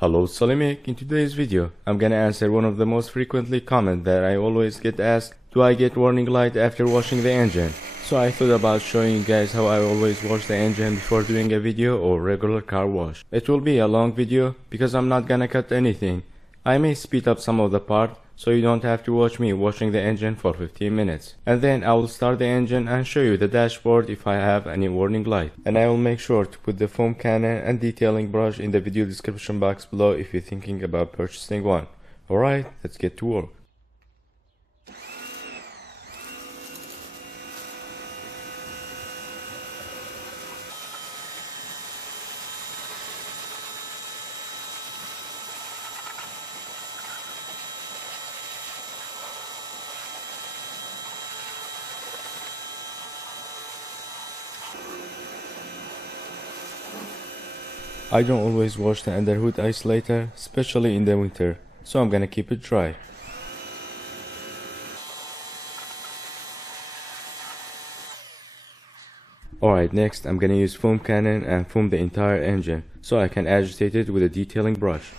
Hello Salimik, in today's video I'm gonna answer one of the most frequently commented that I always get asked, do I get warning light after washing the engine? So I thought about showing you guys how I always wash the engine before doing a video or regular car wash. It will be a long video because I'm not gonna cut anything. I may speed up some of the part so you don't have to watch me washing the engine for 15 minutes. And then I will start the engine and show you the dashboard if I have any warning light. And I will make sure to put the foam cannon and detailing brush in the video description box below if you're thinking about purchasing one. Alright, let's get to work. I don't always wash the underhood isolator, especially in the winter, so I'm gonna keep it dry. Alright, next I'm gonna use foam cannon and foam the entire engine, so I can agitate it with a detailing brush.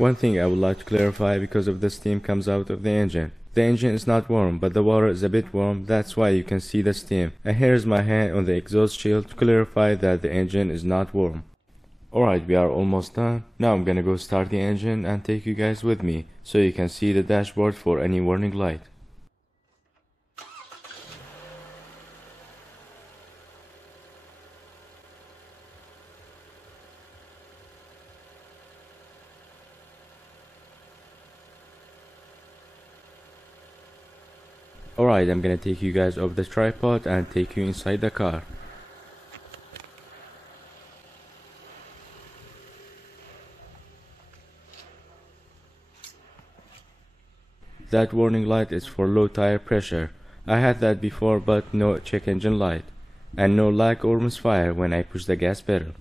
One thing I would like to clarify, because of the steam comes out of the engine. The engine is not warm, but the water is a bit warm, that's why you can see the steam. And here's my hand on the exhaust shield to clarify that the engine is not warm. Alright, we are almost done. Now I'm gonna go start the engine and take you guys with me, so you can see the dashboard for any warning light. Alright, I'm gonna take you guys off the tripod and take you inside the car. That warning light is for low tire pressure. I had that before, but no check engine light. And no lag or misfire when I push the gas pedal.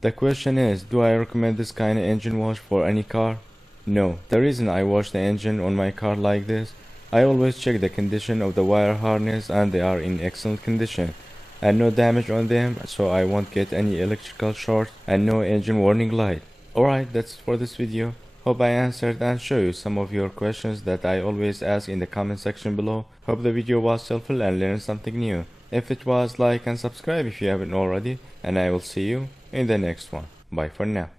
The question is, do I recommend this kind of engine wash for any car? No. The reason I wash the engine on my car like this, I always check the condition of the wire harness and they are in excellent condition and no damage on them, so I won't get any electrical short and no engine warning light. Alright, that's it for this video. Hope I answered and show you some of your questions that I always ask in the comment section below. Hope the video was helpful and learned something new. If it was, like and subscribe if you haven't already, and I will see you in the next one. Bye for now.